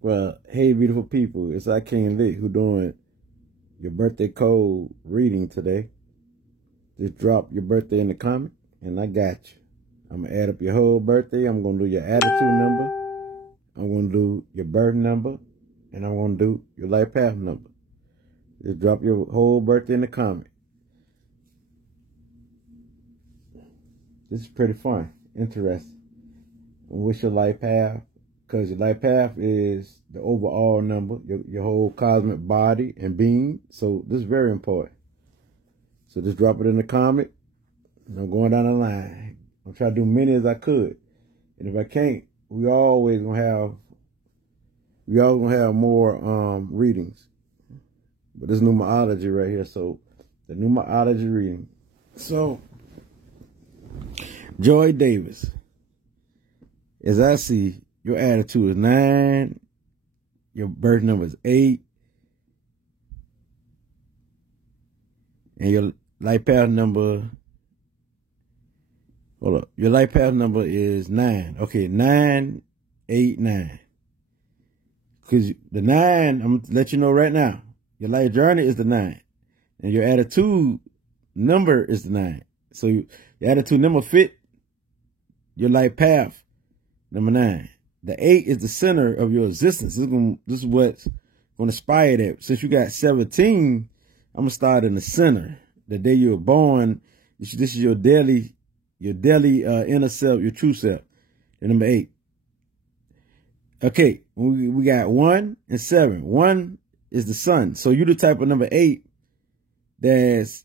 Well, hey, beautiful people, it's I King Lit who doing your birthday code reading today. Just drop your birthday in the comment, and I got you. I'm gonna add up your whole birthday. I'm gonna do your attitude number. I'm gonna do your birth number, and I'm gonna do your life path number. Just drop your whole birthday in the comment. This is pretty fun, interesting. And what's your life path? Because your life path is the overall number, your whole cosmic body and being. So this is very important. So just drop it in the comment. And I'm going down the line. I'm trying to do many as I could. And if I can't, we always gonna have more readings. But this numerology right here. So the numerology reading. So Joy Davis, as I see, your attitude is 9. Your birth number is 8. And your life path number, hold up. Your life path number is 9. Okay, 9, 8, 9. Because the 9, I'm going to let you know right now, your life journey is the 9. And your attitude number is the 9. So your attitude number fit your life path number 9. The 8 is the center of your existence. This is what's going to inspire that. Since you got 17, I'm going to start in the center. The day you were born, this is your daily inner self, your true self. And number 8. Okay, we got 1 and 7. 1 is the sun. So you're the type of number 8 that's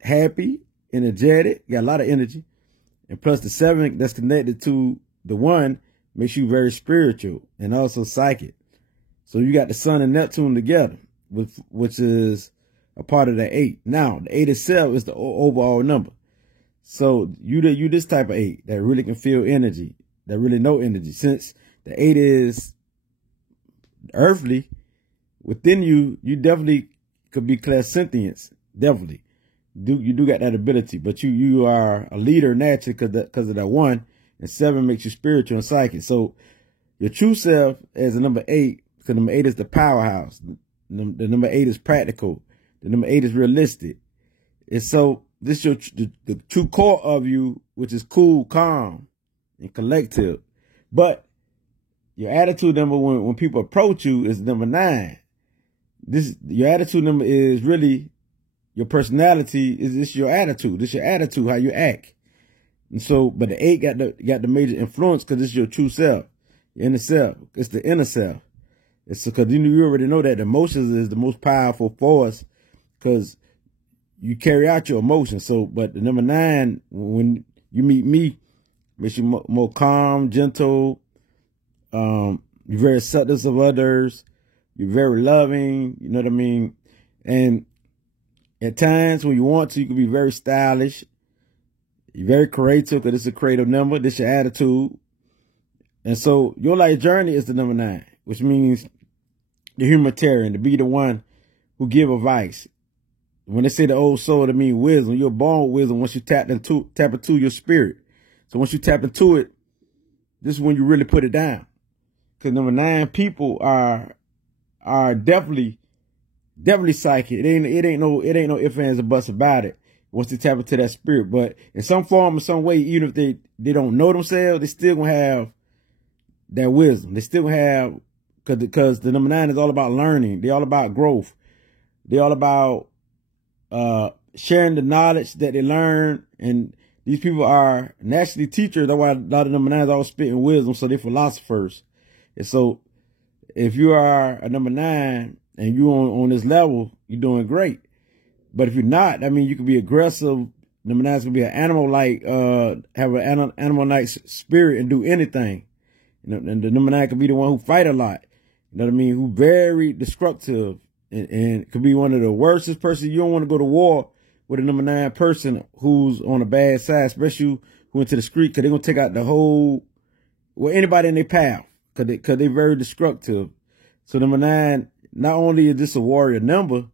happy, energetic, got a lot of energy. And plus the 7 that's connected to the 1 makes you very spiritual and also psychic. So you got the sun and Neptune together, which is a part of the 8. Now, the 8 itself is the overall number. So you this type of 8 that really can feel energy, that really know energy. Since the 8 is earthly, within you definitely could be clairsentience. Definitely. You do got that ability, but you are a leader naturally because of that 1, and 7 makes you spiritual and psychic. So your true self as a number 8, because number 8 is the powerhouse. The number 8 is practical. The number 8 is realistic. And so this is the true core of you, which is cool, calm, and collective. But your attitude number when people approach you is number 9. Your attitude number is really your personality. This your attitude. This your attitude, how you act. And so, but the 8 got the major influence because it's your true self, your inner self. It's the inner self. It's because you already know that emotions is the most powerful force because you carry out your emotions. So, but the number 9, when you meet me, makes you more calm, gentle. You're very accepting of others. You're very loving. You know what I mean? And at times when you want to, you can be very stylish. You're very creative because it's a creative number. This is your attitude. And so your life journey is the number 9, which means the humanitarian, to be the one who give advice. When they say the old soul, that means wisdom. You're born with wisdom once you tap into your spirit. So once you tap into it, this is when you really put it down. Because number 9 people are definitely psychic. It ain't no ifs, ands, or buts about it. Once they tap into that spirit, but in some form or some way, even if they don't know themselves, they still gonna have that wisdom. They still gonna have, because the number 9 is all about learning. They're all about growth. They're all about sharing the knowledge that they learn. And these people are naturally teachers. That's why a lot of number 9s always spitting wisdom. So they're philosophers. And so if you are a number 9 and you on this level, you're doing great. But if you're not, I mean, you can be aggressive. Number 9 is going to be an animal-like, have an animal-like spirit and do anything. And the number 9 could be the one who fight a lot. You know what I mean? Who very destructive and could be one of the worstest person. You don't want to go to war with a number 9 person who's on a bad side, especially who went to the street, because they're going to take out the whole, anybody in their path, because they're very destructive. So number 9, not only is this a warrior number,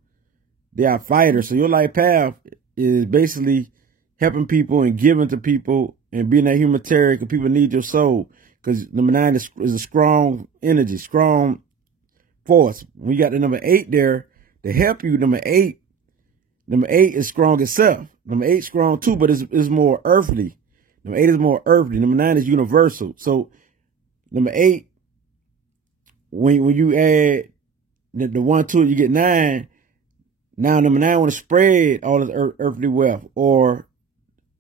they are fighters. So your life path is basically helping people and giving to people and being that humanitarian because people need your soul. Because number 9 is a strong energy, strong force. When you got the number 8 there to help you, number eight is strong itself. Number 8 strong too, but it's more earthly. Number 8 is more earthly. Number 9 is universal. So number 8, when you add the 1 to it, you get 9. Now number 9 want to spread all this earthly wealth or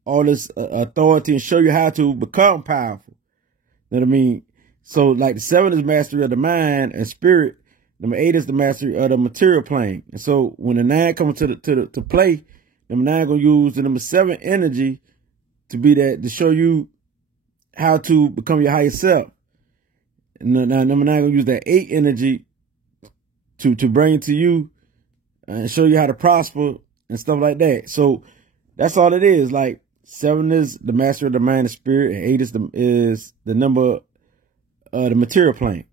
all this authority and show you how to become powerful. You know what I mean? So like the 7 is mastery of the mind and spirit. Number 8 is the mastery of the material plane. And so when the 9 comes to play, number 9 gonna use the number 7 energy to be that, to show you how to become your higher self. And now number 9 gonna use that 8 energy to bring it to you and show you how to prosper and stuff like that. So that's all it is. Like 7 is the master of the mind and spirit, and 8 is the number of the material plane.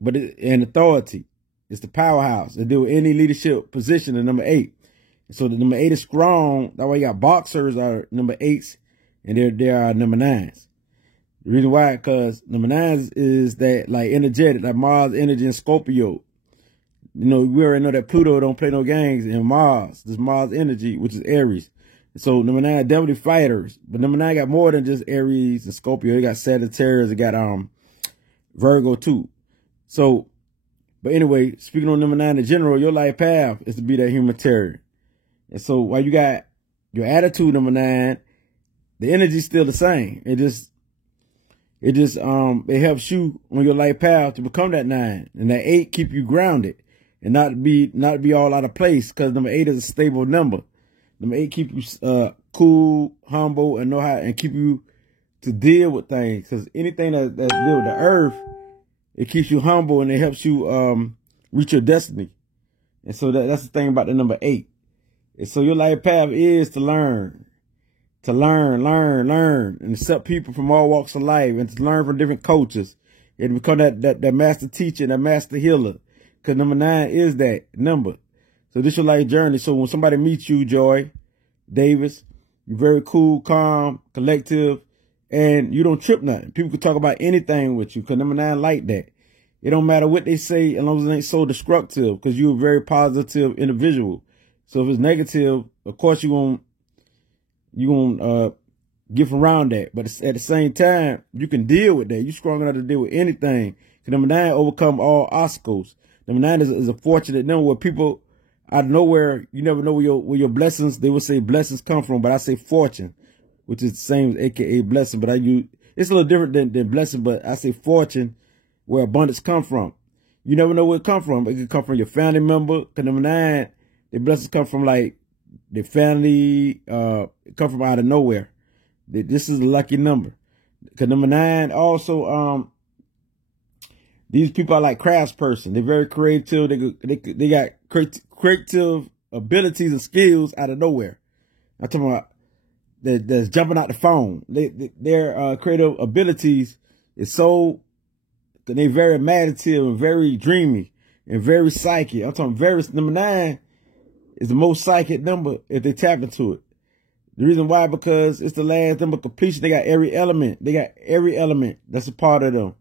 But and authority. It's the powerhouse. They deal with any leadership position in number 8. So the number 8 is strong. That's why you got boxers are number 8s and there are number 9s. The reason why, because number 9 is that like energetic, like Mars energy and Scorpio. You know, we already know that Pluto don't play no games, and Mars, this Mars energy, which is Aries. So number 9 are definitely fighters, but number 9 got more than just Aries and Scorpio. It got Sagittarius, it got Virgo too. So, but anyway, speaking on number 9 in general, your life path is to be that humanitarian. And so while you got your attitude number 9, the energy's still the same. It helps you on your life path to become that 9, and that 8 keep you grounded and not be all out of place, because number 8 is a stable number. Number 8 keep you cool, humble, and know how, and keep you to deal with things. Because anything that's deal with the earth, it keeps you humble and it helps you reach your destiny. And so that's the thing about the number 8. And so your life path is to learn, and accept people from all walks of life, and to learn from different cultures, and to become that master teacher and that master healer. Because number 9 is that number. So this is your life journey. So when somebody meets you, Joy Davis, you're very cool, calm, collective, and you don't trip nothing. People can talk about anything with you, because number 9 like that. It don't matter what they say as long as it ain't so destructive, because you're a very positive individual. So if it's negative, of course you're gonna get around that. But at the same time, you can deal with that. You're strong enough to deal with anything. Because number 9 overcome all obstacles. Number 9 is a fortunate number where people out of nowhere, you never know where your blessings, they would say blessings come from, but I say fortune, which is the same as AKA blessing, but it's a little different than blessing, but I say fortune, where abundance come from. You never know where it come from. It could come from your family member, because number 9, the blessings come from like the family, come from out of nowhere. This is a lucky number. Because number 9 also, these people are like craftsperson. They're very creative. They got creative abilities and skills out of nowhere. I'm talking about that's jumping out the phone. Their creative abilities is so, they're very imaginative and very dreamy and very psychic. I'm talking number 9 is the most psychic number if they tap into it. The reason why, because it's the last number completion. They got every element. That's a part of them.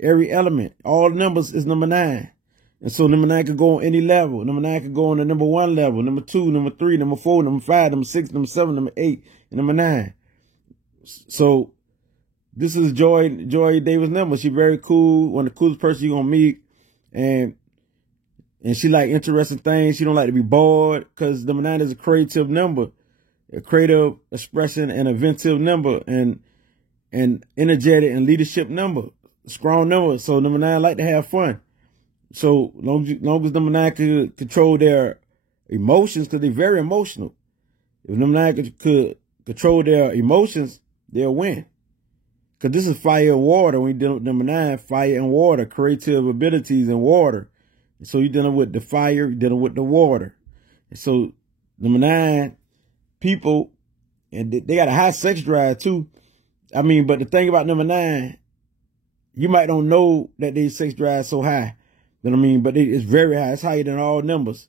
Every element. All numbers is number 9. And so number 9 could go on any level. Number 9 could go on the number 1 level, number 2, number 3, number 4, number 5, number 6, number 7, number 8, and number 9. So this is Joy Davis number. She's very cool. One of the coolest person you're gonna meet. And she like interesting things. She don't like to be bored, because number 9 is a creative number, a creative expression and inventive number, and energetic and leadership number, strong number. So number 9 like to have fun. So long as number 9 could control their emotions, because they're very emotional. If number 9 could control their emotions, they'll win. Because this is fire and water. When you deal with number 9, fire and water, creative abilities and water. And so you're dealing with the fire, you're dealing with the water. And so number 9 people, and they got a high sex drive too. I mean, but the thing about number 9, you might don't know that their sex drive is so high. You know what I mean? But it's very high. It's higher than all numbers.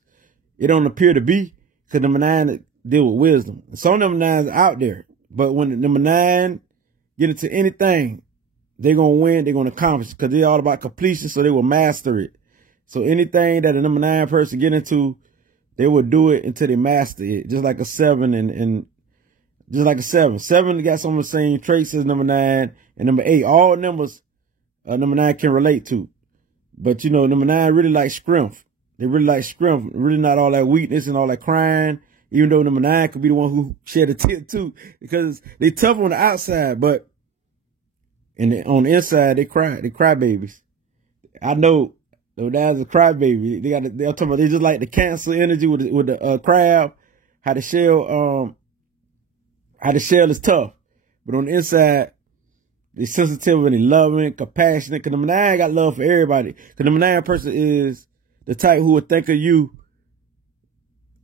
It don't appear to be, because number 9 deal with wisdom. Some number 9s are out there, but when the number 9 get into anything, they're going to win. They're going to accomplish, because they're all about completion. So they will master it. So anything that a number 9 person get into, they will do it until they master it. Just like a 7 and just like a 7. 7 got some of the same traits as number 9 and number 8. All numbers number 9 can relate to. But you know, number 9 really like strength. They really like strength. Really not all that weakness and all that crying. Even though number 9 could be the one who shed a tear too, because they tough on the outside, but on the inside they cry. They cry babies. I know. So that's a crybaby. They're talking about, they just like the Cancer energy with the crab, how the shell is tough, but on the inside they sensitive and they loving, compassionate. Cause number 9 got love for everybody. Cause number 9 person is the type who would think of you,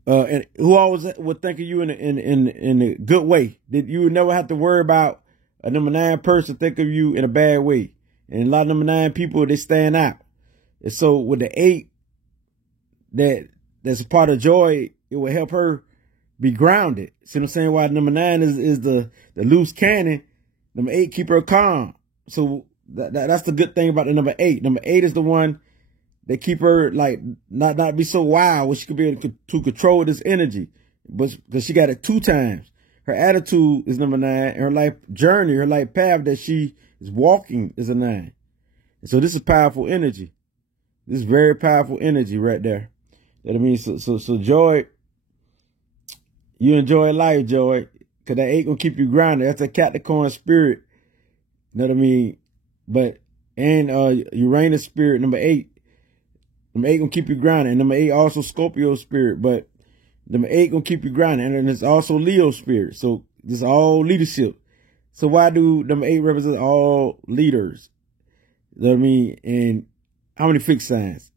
and who always would think of you in a good way. That you would never have to worry about a number 9 person think of you in a bad way. And a lot of number 9 people, they stand out. And so with the 8, that's a part of joy, it will help her be grounded. See what I'm saying? Why number 9 is the loose cannon, number 8 keep her calm. So that's the good thing about the number 8. Number 8 is the one that keep her like not be so wild, where she could be able to control this energy. But because she got it 2 times. Her attitude is number 9, and her life journey, her life path that she is walking is a 9. And so this is powerful energy. This is very powerful energy right there. You know what I mean? So Joy, you enjoy life, Joy, because that 8 gonna keep you grounded. That's a Capricorn spirit. You know what I mean? But, and Uranus spirit, number 8. Number 8 gonna keep you grounded. And number 8 also Scorpio spirit, but number 8 gonna keep you grounded. And then it's also Leo spirit. So this is all leadership. So why do number 8 represent all leaders? You know what I mean? And how many fixed signs?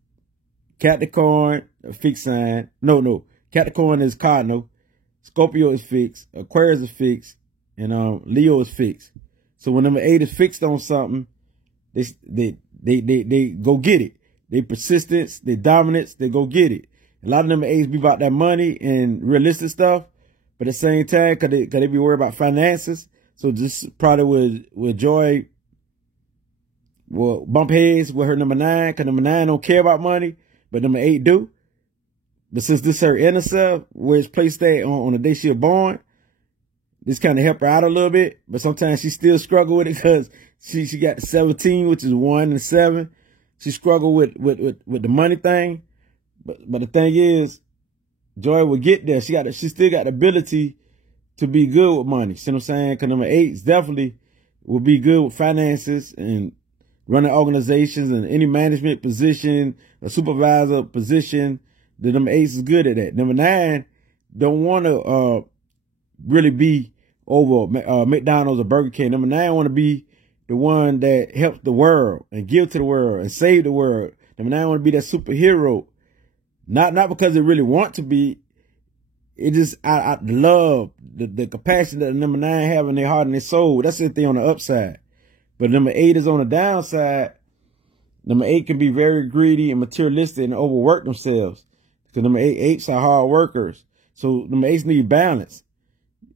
Capricorn, a fixed sign. No. Capricorn is cardinal. Scorpio is fixed. Aquarius is fixed. And Leo is fixed. So when number 8 is fixed on something, they go get it. They persistence, they dominance, they go get it. A lot of number 8s be about that money and realistic stuff, but at the same time, cause they be worried about finances. So just probably with Joy, will bump heads with her number 9, cause number 9 don't care about money, but number 8 do. But since this is her inner self, where it's placed at on the day she was born, this kind of help her out a little bit. But sometimes she still struggle with it because she got 17, which is 1 and 7. She struggle with the money thing. But the thing is, Joy will get there. She still got the ability to be good with money. See what I'm saying? Cause number 8 definitely will be good with finances and running organizations and any management position, a supervisor position. The number 8 is good at that. Number 9 don't want to really be over McDonald's or Burger King. Number 9 want to be the one that helps the world and give to the world and save the world. Number 9 want to be that superhero. Not because they really want to be. It just, I love the compassion that the number 9 have in their heart and their soul. That's the thing on the upside. But number 8 is on the downside. Number 8 can be very greedy and materialistic and overwork themselves. Because number 8s are hard workers. So number 8s need balance.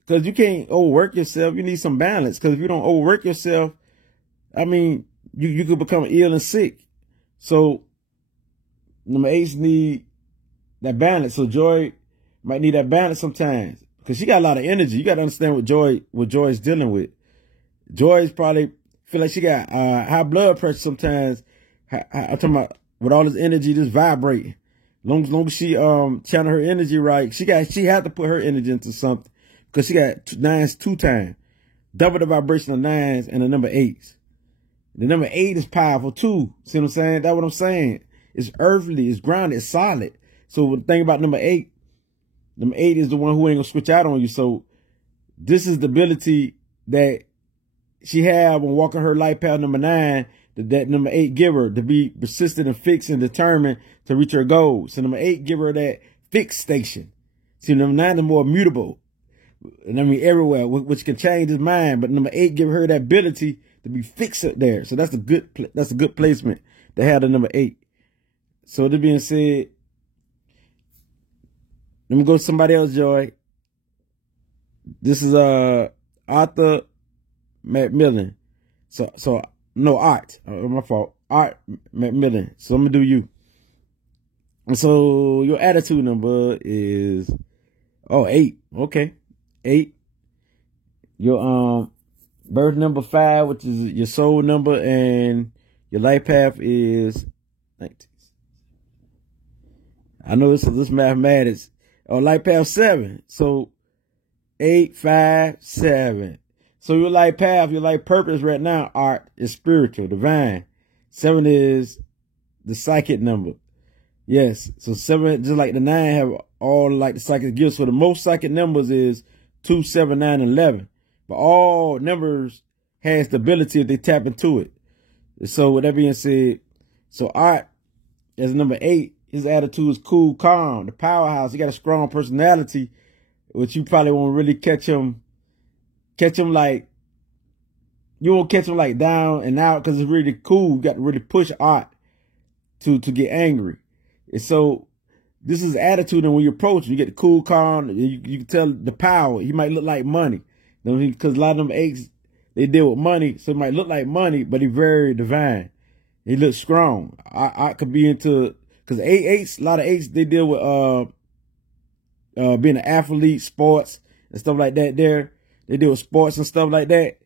Because you can't overwork yourself. You need some balance. Because if you don't overwork yourself, I mean, you could become ill and sick. So number 8s need that balance. So Joy might need that balance sometimes. Because she got a lot of energy. You got to understand what Joy is dealing with. Joy is probably feel like she got high blood pressure sometimes. I'm talking about with all this energy just vibrating. Long as she channel her energy right, she had to put her energy into something because she got 9s 2 times, double the vibration of 9s and the number 8s. The number 8 is powerful too. See what I'm saying? That's what I'm saying. It's earthly, it's grounded, it's solid. So the thing about number 8 is the one who ain't gonna switch out on you. So this is the ability that she have when walking her life path. Number 9, that number 8 give her to be persistent and fixed and determined to reach her goals. So number 8 give her that fixed station. See, number 9 is more mutable. And I mean everywhere, which can change his mind. But number 8 give her that ability to be fixed up there. So that's a good placement to have the number 8. So that being said, let me go to somebody else, Joy. This is Arthur Macmillan. So no, Art. My fault. Art Macmillan. So I'm gonna do you. And so your attitude number is 8. Okay. 8. Your birth number 5, which is your soul number, and your life path is 19. I know this mathematics. Life path 7. So 8, 5, 7. So your life path, your life purpose right now, art, is spiritual, divine. 7 is the psychic number. Yes. So 7, just like the 9, have all like the psychic gifts. So the most psychic numbers is 2, 7, 9, and 11. But all numbers has the ability if they tap into it. So with that being said, so art as number 8, his attitude is cool, calm, the powerhouse. He got a strong personality, which you probably won't really catch him like, you won't catch him like down and out because it's really cool. You got to really push art to get angry. And so this is attitude, and when you approach him, you get the cool, calm, you can tell the power. He might look like money. Because a lot of them 8s, they deal with money, so it might look like money, but he's very divine. He looks strong. I could be into, because 8s, a lot of 8s, they deal with being an athlete, sports, and stuff like that there. They deal with sports and stuff like that.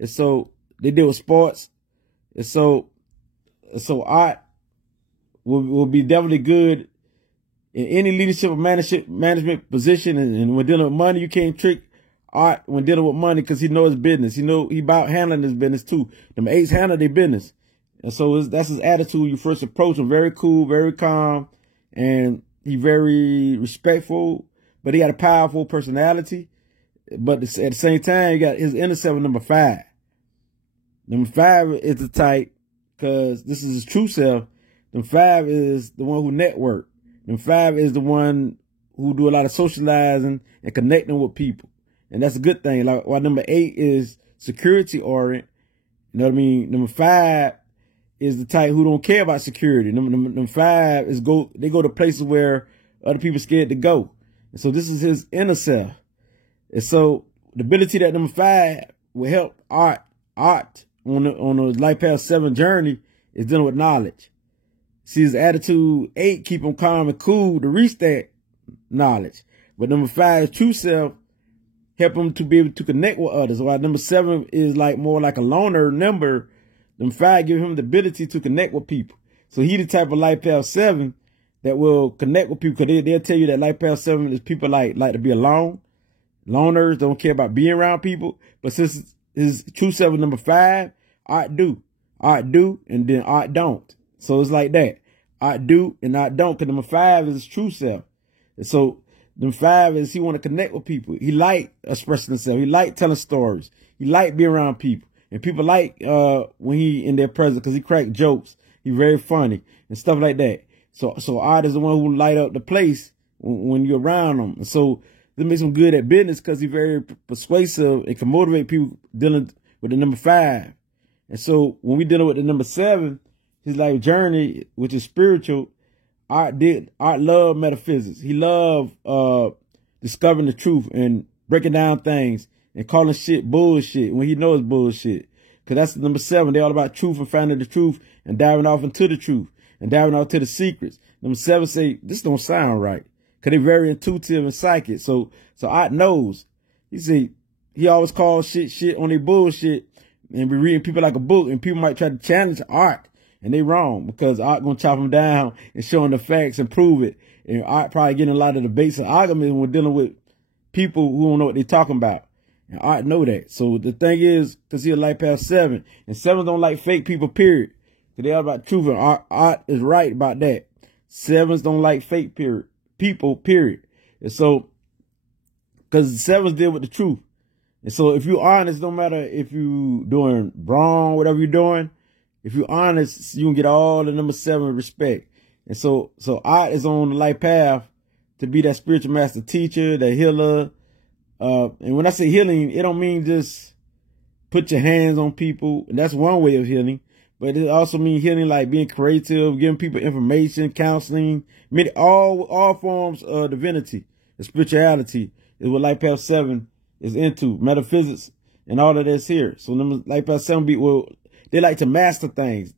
And so they deal with sports. And so art will be definitely good in any leadership or management position. And when dealing with money, you can't trick art when dealing with money because he knows his business. He about handling his business too. Them 8s handle their business. And so that's his attitude. You first approach him, very cool, very calm, and he very respectful, but he got a powerful personality. But at the same time, he got his inner 7, number 5. Number 5 is the type, because this is his true self. Number 5 is the one who network. Number 5 is the one who do a lot of socializing and connecting with people. And that's a good thing. Like, while number 8 is security oriented, you know what I mean? Number 5 is the type who don't care about security. Number 5 is they go to places where other people scared to go. And so this is his inner self. And so the ability that number 5 will help art on the life path 7 journey is dealing with knowledge. See, his attitude 8 keep him calm and cool to reach that knowledge. But number 5 is true self, help him to be able to connect with others. While number 7 is like more like a loner number, number 5 give him the ability to connect with people. So he the type of life path 7 that will connect with people, because they'll tell you that life path 7 is people like to be alone. Loners don't care about being around people. But since his true self is number 5, art do, and then art don't. So it's like that. Art do and art don't, because number 5 is his true self. And so number 5 is he want to connect with people. He like expressing himself. He like telling stories. He like being around people. And people like when he in their presence, because he crack jokes. He very funny and stuff like that. So art is the one who light up the place when you're around him. And so this makes him good at business because he's very persuasive and can motivate people dealing with the number 5. And so when we dealing with the number 7, his life journey, which is spiritual, Art loved metaphysics. He loved discovering the truth and breaking down things and calling shit bullshit when he knows bullshit. Because that's the number 7. They're all about truth and finding the truth and diving off into the truth and diving off to the secrets. Number 7 say, this don't sound right. Because they're very intuitive and psychic. So Art knows. He said, he always calls shit on their bullshit and be reading people like a book. And people might try to challenge Art. And they wrong, because Art gonna chop them down and show them the facts and prove it. And Art probably getting a lot of debates and arguments when we're dealing with people who don't know what they're talking about. And Art know that. So the thing is, because he's a life path 7. And 7 don't like fake people, period. Because they're all about truth. And Art is right about that. 7s don't like fake people, period. And so, because 7s deal with the truth. And so if you're honest, no matter if you doing wrong, whatever you're doing, if you're honest, you can get all the number 7 respect. And so Art is on the life path to be that spiritual master teacher, that healer. And when I say healing, it don't mean just put your hands on people. And that's one way of healing. But it also means healing like being creative, giving people information, counseling, all forms of divinity and spirituality is what life path 7 is into. Metaphysics and all of that's here. So life path 7 they like to master things.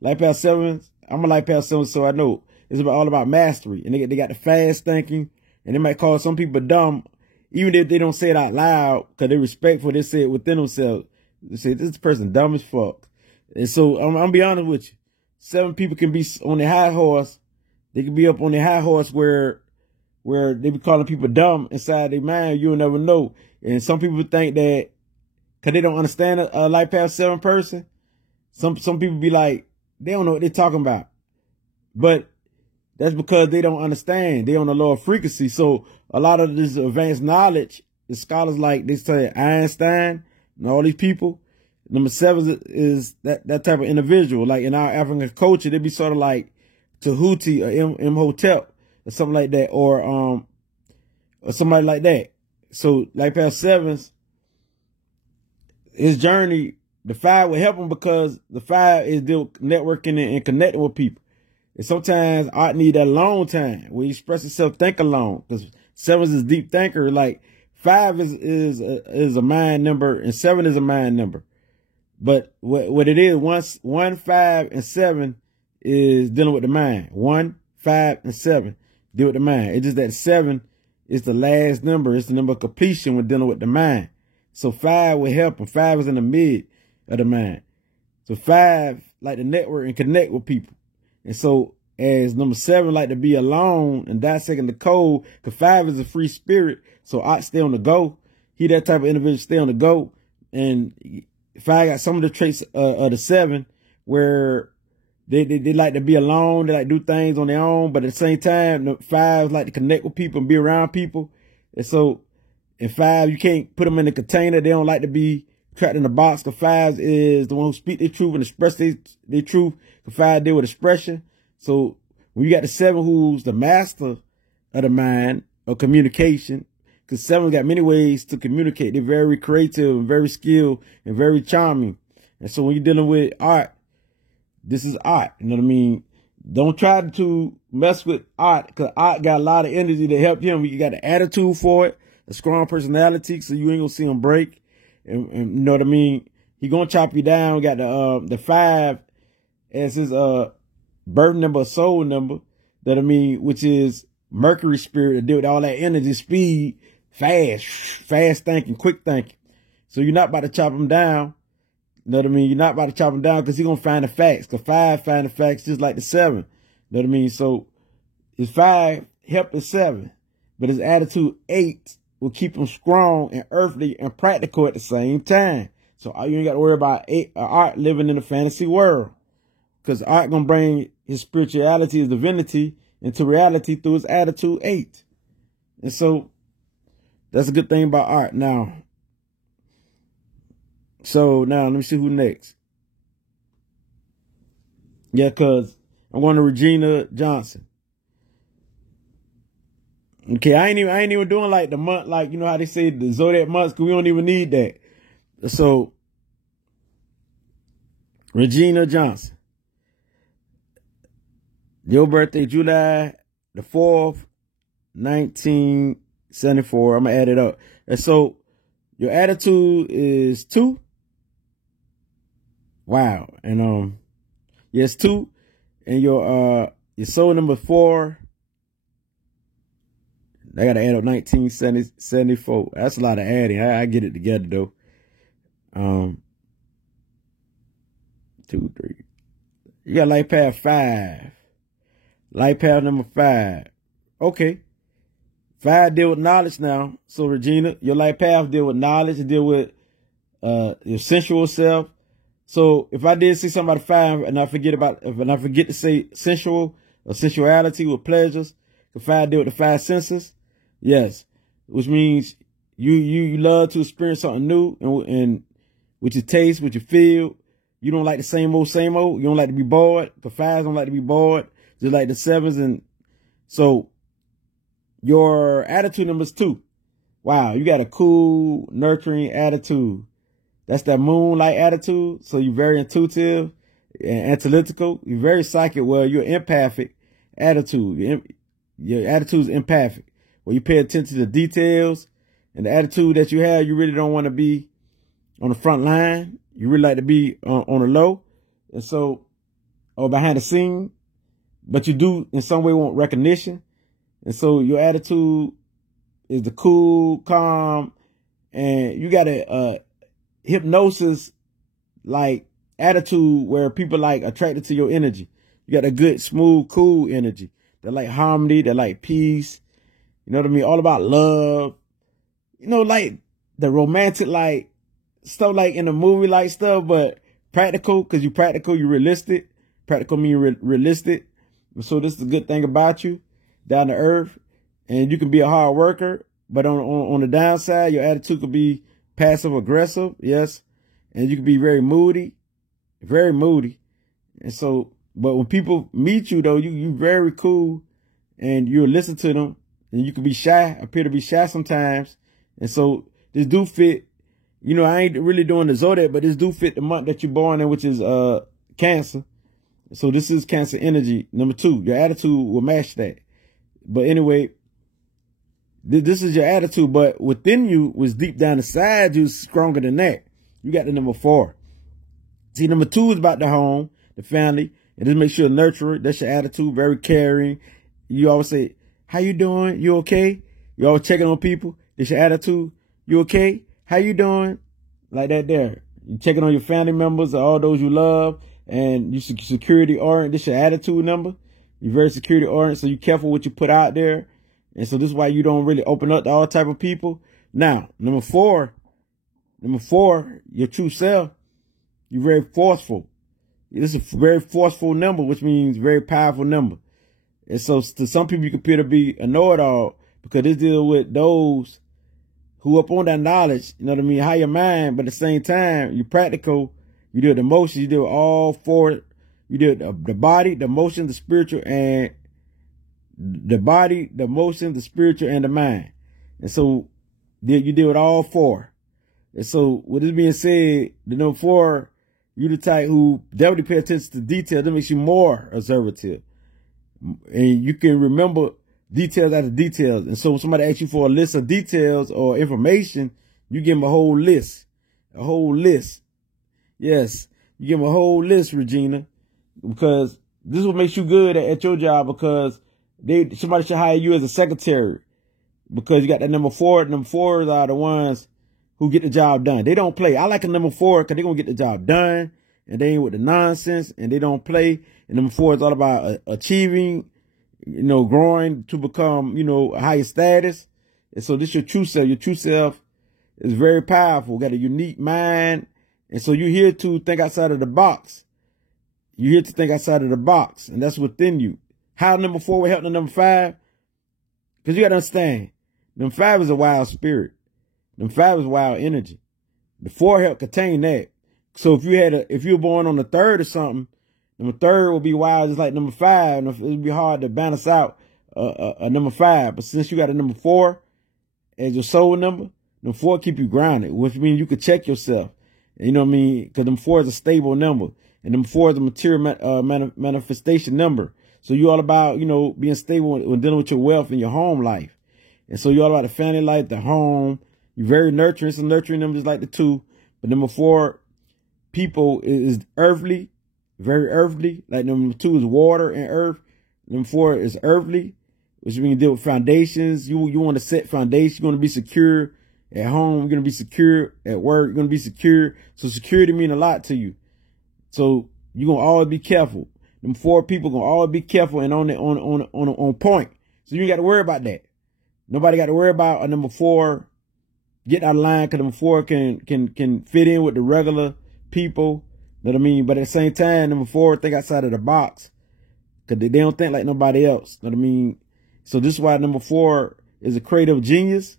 Life path 7s, I'm a life path 7, so I know it's all about mastery. And they got the fast thinking, and they might call some people dumb, even if they don't say it out loud, because they're respectful. They say it within themselves. They say, this person dumb as fuck. And so I'm gonna be honest with you. 7 people can be on their high horse. They can be up on their high horse where they be calling people dumb inside their mind. You'll never know. And some people think that because they don't understand a Life Path 7 person, some people be like, they don't know what they're talking about. But that's because they don't understand. They're on a lower frequency. So a lot of this advanced knowledge is scholars like, they say Einstein and all these people. Number 7 is that type of individual. Like in our African culture, they be sort of like Tahuti or Imhotep or something like that, or somebody like that. So Life Path 7's, his journey, the 5 will help him because the 5 is still networking and connecting with people. And sometimes Art need that alone time where he express himself, think alone. Because 7 is a deep thinker. Like 5 is a mind number and 7 is a mind number. But what it is, 1, 5, and 7 is dealing with the mind. 1, 5, and 7 deal with the mind. It's just that 7 is the last number. It's the number of completion when dealing with the mind. So 5 will help him. 5 is in the mid of the mind. So 5 like to network and connect with people. And so as number 7 like to be alone and dissecting the code, because 5 is a free spirit. So I stay on the go. He that type of individual stay on the go. And 5 got some of the traits of the 7 where they like to be alone. They like to do things on their own. But at the same time, the 5 like to connect with people and be around people. And so in 5, you can't put them in a container. They don't like to be trapped in a box. The 5 is the one who speak their truth and express their truth. The 5 deal with expression. So when you got the 7 who's the master of the mind of communication, because 7 got many ways to communicate. They're very creative and very skilled and very charming. And so when you're dealing with Art, this is Art. You know what I mean? Don't try to mess with Art, because Art got a lot of energy to help him. You got the attitude for it, a strong personality, so you ain't gonna see him break. And you know what I mean? He gonna chop you down. Got the 5 as his birth number, soul number, that I mean, which is Mercury spirit to deal with all that energy, speed, fast thinking, quick thinking. So you're not about to chop him down. You know what I mean? You're not about to chop him down because he's gonna find the facts. Because 5 find the facts just like the 7. You know what I mean? So his 5 help the 7, but his attitude 8 will keep him strong and earthly and practical at the same time. So you ain't got to worry about Art living in a fantasy world, because Art gonna bring his spirituality, his divinity into reality through his attitude 8. And so that's a good thing about Art. Now, let me see who next. Yeah, because I'm going to Regina Johnson. Okay, I ain't even doing like the month, like, you know how they say the zodiac months, because we don't even need that. So, Regina Johnson. Your birthday, July the 4th, 1974. I'm going to add it up. And so, your attitude is 2. Wow. And, yes, 2. And your soul number 4. I got to add up 1974. That's a lot of adding. I get it together, though. 2, 3. You got Life Path 5. Life Path number 5. Okay. 5 deal with knowledge now. So, Regina, your Life Path deal with knowledge and deal with your sensual self. So, if I did see somebody 5 and I forget to say sensual or sensuality with pleasures, the 5 deal with the 5 senses. Yes, which means you love to experience something new and with your taste, with your feel. You don't like the same old. You don't like to be bored. The 5s don't like to be bored, just like the 7s. And so your attitude number is 2. Wow, you got a cool, nurturing attitude. That's that moonlight attitude. So you're very intuitive and analytical. You're very psychic. Well, you're empathic attitude. Your attitude is empathic. Well, you pay attention to the details, and the attitude that you have, you really don't want to be on the front line. You really like to be on the low. And so, or behind the scene. but you do in some way want recognition. And so your attitude is the cool, calm, and you got a hypnosis like attitude where people like attracted to your energy. You got a good, smooth, cool energy. They like harmony. They like peace. You know what I mean? All about love. You know, like the romantic, like stuff like in the movie, like stuff, but practical, because you practical, you realistic. Practical mean realistic. So this is a good thing about you, down to earth. And you can be a hard worker, but on the downside, your attitude could be passive aggressive. Yes. And you can be very moody. Very moody. And so, but when people meet you though, you very cool and you'll listen to them, and you can be shy, appear to be shy sometimes. And so this do fit, you know, I ain't really doing the zodiac, but this do fit the month that you're born in, which is Cancer. So this is Cancer energy. Number 2, your attitude will match that. But anyway, this is your attitude, but within you was deep down inside you stronger than that. You got the number 4. See, number 2 is about the home, the family, and just make sure to nurture it. That's your attitude, very caring. You always say, how you doing? You okay? You always checking on people. That's your attitude. You okay? How you doing? Like that there. You checking on your family members, all those you love, and you security oriented. This your attitude number. You're very security oriented, so you careful what you put out there. And so this is why you don't really open up to all type of people. Now, number 4, your true self, you're very forceful. This is a very forceful number, which means very powerful number. And so to some people, you appear to be a know-it-all because this deal with those who up on that knowledge, you know what I mean, higher mind, but at the same time, you're practical. You deal with emotions, you deal with all 4. You deal with the body, the emotion, the spiritual, and the body, the emotion, the spiritual, and the mind. And so you deal with all 4. And so with this being said, the number 4, you the type who definitely pay attention to detail. That makes you more observative. And you can remember details out of details. And so when somebody asks you for a list of details or information, you give them a whole list. A whole list. Yes. You give them a whole list, Regina. Because this is what makes you good at your job, because somebody should hire you as a secretary. Because you got that number 4. Number 4s are the ones who get the job done. They don't play. I like a number 4 because they're going to get the job done. And they ain't with the nonsense, and they don't play. And number 4 is all about achieving, you know, growing to become, you know, a higher status. And so this is your true self. Your true self is very powerful. Got a unique mind. And so you're here to think outside of the box. You're here to think outside of the box. And that's within you. How number 4 will help the number 5? Because you got to understand, number 5 is a wild spirit. Number 5 is wild energy. The 4 help contain that. So if you were born on the 3rd or something, number 3rd will be wild just like number 5. And it would be hard to balance out a number 5. But since you got a number 4 as your soul number 4 keep you grounded, which means you could check yourself. And you know what I mean? Because number 4 is a stable number. And number 4 is a material manifestation number. So you're all about, you know, being stable when dealing with your wealth and your home life. And so you're all about the family life, the home. You're very nurturing. Some nurturing numbers like the 2. But number 4, people is earthly, very earthly. Like number 2 is water and earth. Number 4 is earthly, which means you deal with foundations. You want to set foundation. You want to be secure at home. You're going to be secure at work. You're going to be secure. So security means a lot to you. So you're going to always be careful. Them 4 people going to always be careful and on point. So you ain't got to worry about that. Nobody got to worry about a number 4 getting out of line, because number 4 can fit in with the regular people. You know what I mean? But at the same time, number 4 think outside of the box, because they don't think like nobody else. You know what I mean? So this is why number 4 is a creative genius,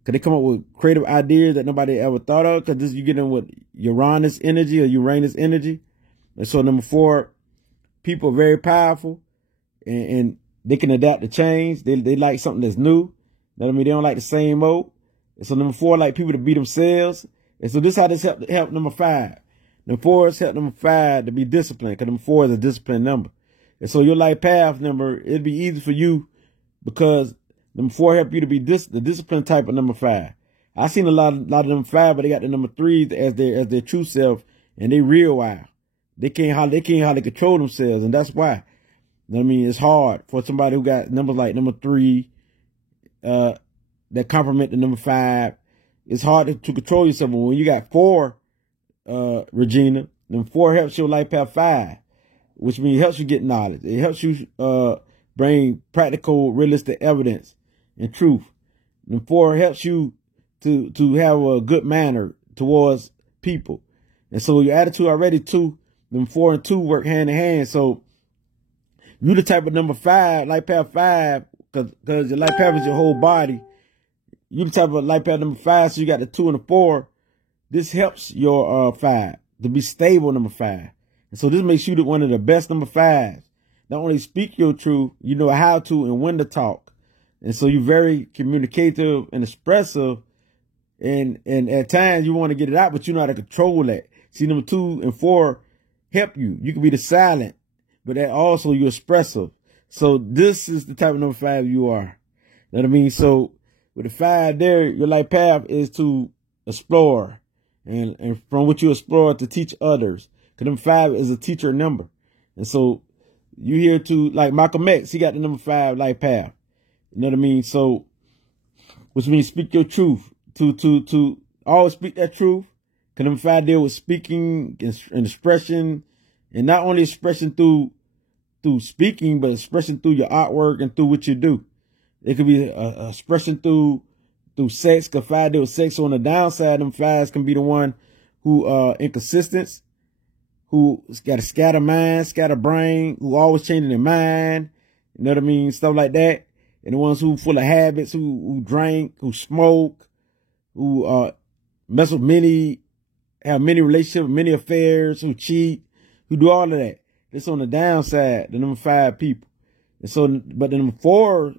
because they come up with creative ideas that nobody ever thought of, because you get in with Uranus energy or Uranus energy. And so number 4, people are very powerful, and they can adapt to change. They like something that's new. You know what I mean? They don't like the same old. And so number 4 like people to be themselves. And so this is how this help number 5. Number 4 is help number 5 to be disciplined, because number 4 is a disciplined number. And so your life path number, it'd be easy for you, because number 4 help you to be the disciplined type of number 5. I seen a lot of number 5, but they got the number 3s as their true self, and they real wild. They can't hardly control themselves, and that's why. You know what I mean? It's hard for somebody who got numbers like number 3, that complement the number 5. It's hard to control yourself. But when you got 4, Regina, then 4 helps your life path 5, which means it helps you get knowledge. It helps you bring practical, realistic evidence and truth. And 4 helps you to have a good manner towards people. And so your attitude already 2, then 4 and 2 work hand in hand. So you the type of number 5, life path 5, because your life path is your whole body. You the type of life path number 5, so you got the 2 and the 4. This helps your 5 to be stable number 5. And so this makes you one of the best number 5s. Not only speak your truth, you know how to and when to talk. And so you're very communicative and expressive. And at times you want to get it out, but you know how to control that. See, number 2 and 4 help you. You can be the silent, but that also you're expressive. So this is the type of number 5 you are. You know what I mean? So with the 5 there, your life path is to explore. And from what you explore to teach others. Because number 5 is a teacher number. And so you here to, like Malcolm X, he got the number 5 life path. You know what I mean? So, which means speak your truth. To always speak that truth. Because number 5 deal with speaking and expression. And not only expression through speaking, but expression through your artwork and through what you do. It could be a expression through sex, because 5 deal with sex. So on the downside, them 5s can be the one who inconsistent, who got a scatter mind, scatter brain, who always changing their mind. You know what I mean? Stuff like that. And the ones who full of habits, who drink, who smoke, who mess with have many relationships, many affairs, who cheat, who do all of that. It's on the downside, the number 5 people. And so, but the number 4,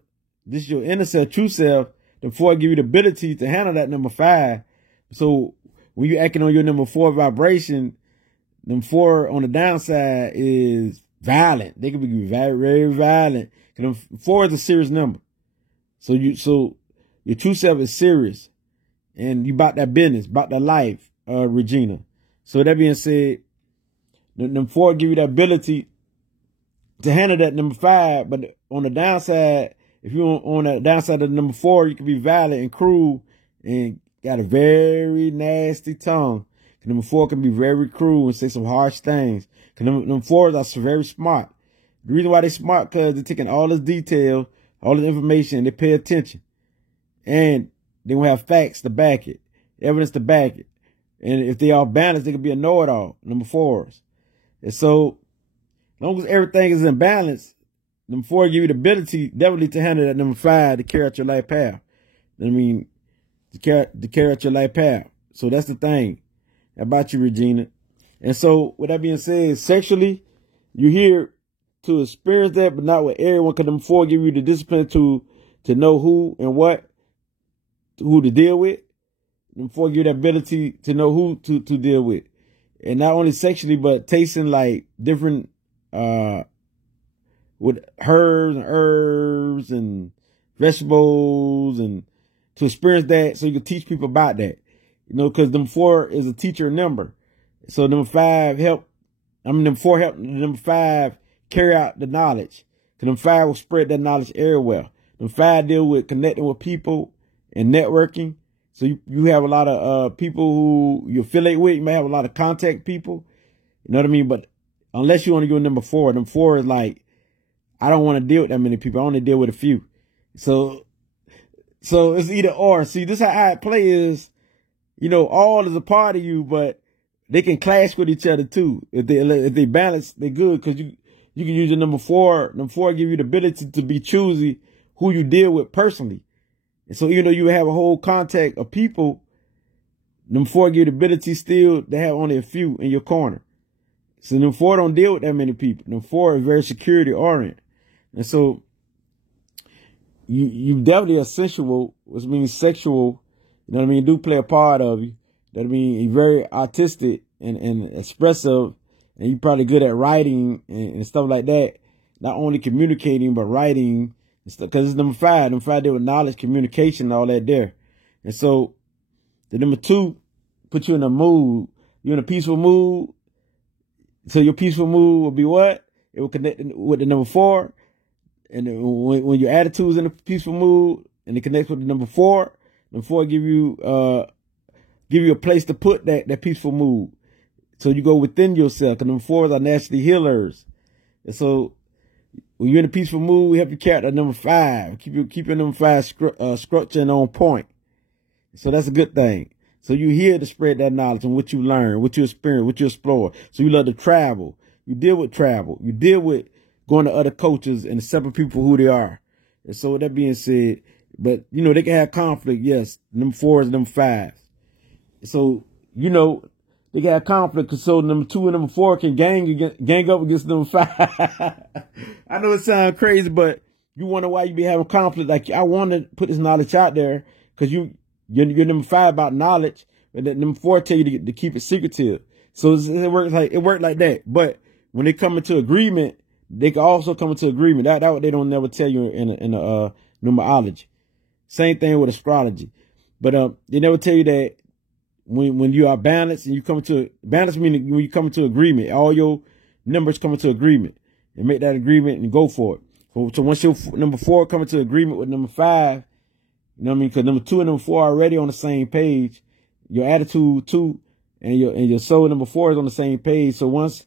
this is your inner self, true self. The 4 give you the ability to handle that number 5. So when you're acting on your number 4 vibration, number 4 on the downside is violent. They can be very, very violent. 'Cause 4 is a serious number. So your true self is serious. And you about that business, about that life, Regina. So that being said, number 4 give you the ability to handle that number 5. But on the downside, if you're on the downside of the number 4, you can be violent and cruel and got a very nasty tongue. Number 4 can be very cruel and say some harsh things. Because number 4s are very smart. The reason why they're smart, because they're taking all this detail, all this information, and they pay attention. And they will have facts to back it, evidence to back it. And if they are balanced, they can be a know-it-all, number 4s. And so, as long as everything is in balance, number 4 give you the ability definitely to handle that number 5 to carry out your life path. I mean, to carry out your life path. So that's the thing about you, Regina. And so, with that being said, sexually, you're here to experience that, but not with everyone, because number 4 give you the discipline to know who and what, who to deal with. Number 4 give you the ability to know who to deal with. And not only sexually, but tasting like different, with herbs and vegetables, and to experience that so you can teach people about that. You know, because number 4 is a teacher number. So number 4 help number 5 carry out the knowledge. Because number 5 will spread that knowledge everywhere. Number 5 deal with connecting with people and networking. So you have a lot of people who you affiliate with. You may have a lot of contact people. You know what I mean? But unless you want to go number 4, number 4 is like, I don't want to deal with that many people. I only deal with a few. So it's either or. See, this is how I play is, you know, all is a part of you, but they can clash with each other too. If they balance, they're good, because you can use your number 4. Number 4 give you the ability to be choosy who you deal with personally. And so even though you have a whole contact of people, number 4 give you the ability still to have only a few in your corner. So number 4 don't deal with that many people. Number 4 is very security oriented. And so you definitely are sensual, which means sexual. You know what I mean? Do play a part of you. You know what I mean? You're very artistic and expressive, and you're probably good at writing and stuff like that. Not only communicating, but writing and stuff. Because it's number 5. Number 5 deal with knowledge, communication, and all that there. And so the number 2 put you in a mood. You're in a peaceful mood. So your peaceful mood will be what? it will connect with the number 4. And when your attitude is in a peaceful mood and it connects with the number 4 give you a place to put that peaceful mood. So you go within yourself, because number 4s are naturally healers. And so when you're in a peaceful mood, we help you carry that number 5. Keep your number 5 structure and on point. So that's a good thing. So you're here to spread that knowledge and what you learn, what you experience, what you explore. So you love to travel. You deal with travel. You deal with going to other cultures and separate people who they are. And so with that being said, but you know, they can have conflict. Yes. Number 4s and number 5s. So, you know, they can have conflict. So number 2 and number 4 can gang up against number 5. I know it sounds crazy, but you wonder why you be having conflict. Like, I want to put this knowledge out there because you're number 5 about knowledge, and then number 4 tell you to keep it secretive. So it works like that. But when they come into agreement, they can also come into agreement. That what they don't never tell you in numerology. Same thing with astrology. But they never tell you that when you are balanced and you come into balance, meaning when you come into agreement, all your numbers come into agreement and make that agreement and go for it. So once your number 4 come into agreement with number 5, you know what I mean? Because number 2 and number 4 are already on the same page. Your attitude too, and your soul number 4 is on the same page. So once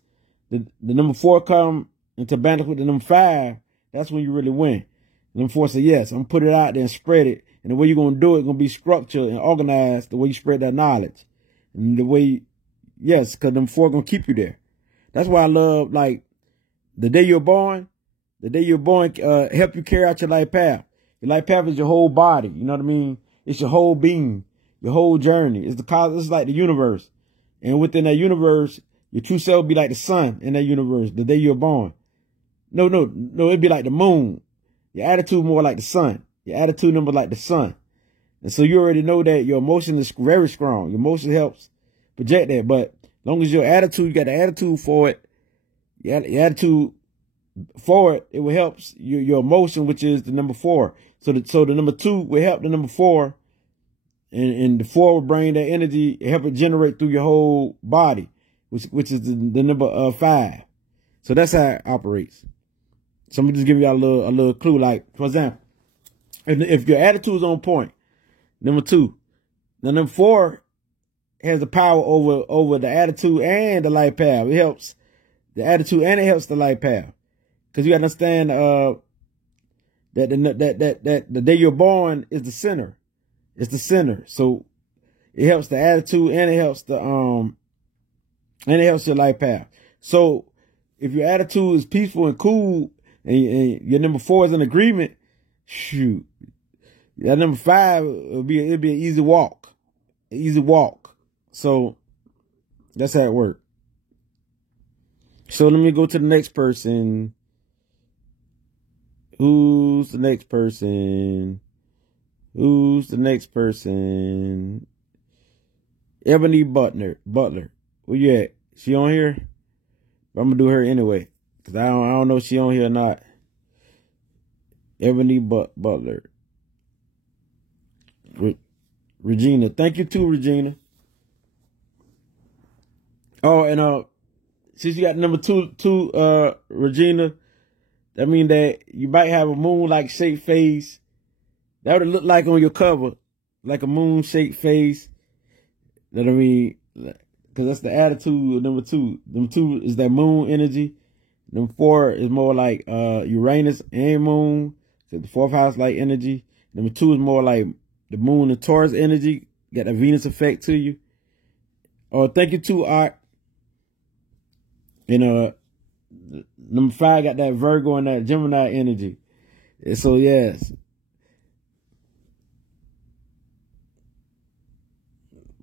the number 4 come into balance with the number 5, that's when you really win. Number 4 say, yes, I'm gonna put it out there and spread it. And the way you're gonna do it, gonna be structured and organized. The way you spread that knowledge, and the way, yes, because number 4 gonna keep you there. That's why I love, like, the day you're born, help you carry out your life path. Your life path is your whole body. You know what I mean? It's your whole being, your whole journey. It's like the universe. And within that universe, your true self will be like the sun in that universe, the day you're born. No, it'd be like the moon. Your attitude more like the sun. Your attitude number like the sun. And so you already know that your emotion is very strong. Your emotion helps project that. But as long as your attitude, you got the attitude for it, your attitude for it, it will help your emotion, which is the number 4. So the number 2 will help the number 4, and the 4 will bring that energy, help it generate through your whole body, which is the number 5. So that's how it operates. So I'm just giving y'all a little clue. Like, for example, if your attitude is on point, number 2, the number 4 has the power over the attitude and the life path. It helps the attitude and it helps the life path. Because you got to understand that the day you're born is the center. It's the center. So it helps the attitude and it helps your life path. So if your attitude is peaceful and cool and your number 4 is in agreement, shoot, that number 5 it'll be an easy walk. Easy walk. So that's how it works. So let me go to the next person. Who's the next person? Ebony Butler. Where you at? She on here? I'm gonna do her anyway, cause I don't know if she on here or not. Ebony Butler. Regina. Thank you too, Regina. Oh, and since you got number 2, Regina, that means that you might have a moon-like shaped face. That would look like on your cover, like a moon-shaped face. That I mean, because that's the attitude of number 2. Number 2 is that moon energy. Number 4 is more like Uranus and moon. So the 4th house like energy. Number 2 is more like the moon and Taurus energy. Got a Venus effect to you. Oh, thank you too, Art. And number 5 got that Virgo and that Gemini energy. And so yes.